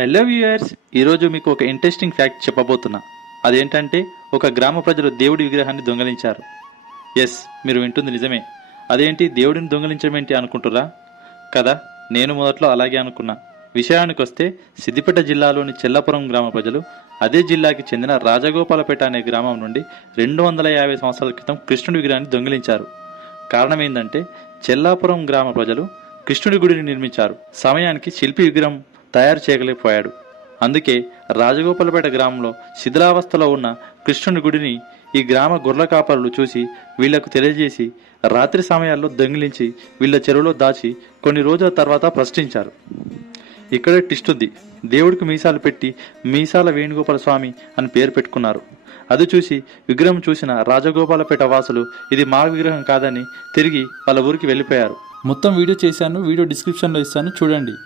Hello viewers, ఈరోజు మీకు ఒక ఇంట్రెస్టింగ్ ఫ్యాక్ట్ చెప్పబోతున్నా. అదేంటంటే ఒక గ్రామ ప్రజలు దేవుడి విగ్రహాన్ని దొంగలించారు. ఎస్, మీరు వింటుంది నిజమే. అదేంటి దేవుడిని దొంగలించడం ఏంటి అనుకుంటురా కదా? నేను మొదట్లో అలాగే అనుకున్నా. విషయానికి వస్తే సిద్దిపేట జిల్లాలోని చెల్లాపురం గ్రామ ప్రజలు అదే జిల్లాకి చెందిన రాజగోపాలపేట అనే గ్రామం నుండి 250 సంవత్సరాల క్రితం కృష్ణుడి విగ్రహాన్ని దొంగిలించారు. కారణం ఏంటంటే చెల్లాపురం గ్రామ ప్రజలు కృష్ణుడి గుడిని నిర్మించారు. సమయానికి శిల్పి విగ్రహం తయారు చేయలేకపోయాడు. అందుకే రాజగోపాలపేట గ్రామంలో శిథిలావస్థలో ఉన్న కృష్ణుని గుడిని ఈ గ్రామ గొర్రెల కాపరులు చూసి వీళ్లకు తెలియజేసి రాత్రి సమయాల్లో దొంగిలించి వీళ్ళ చెరువులో దాచి కొన్ని రోజుల తర్వాత ప్రశ్నించారు. ఇక్కడే ట్విస్ట్ ఉంది. దేవుడికి మీసాలు పెట్టి మీసాల వేణుగోపాల స్వామి అని పేరు పెట్టుకున్నారు. అది చూసి విగ్రహం చూసిన రాజగోపాలపేట వాసులు ఇది మా విగ్రహం కాదని తిరిగి వాళ్ళ ఊరికి వెళ్ళిపోయారు. మొత్తం వీడియో చేశాను, వీడియో డిస్క్రిప్షన్లో ఇస్తాను, చూడండి.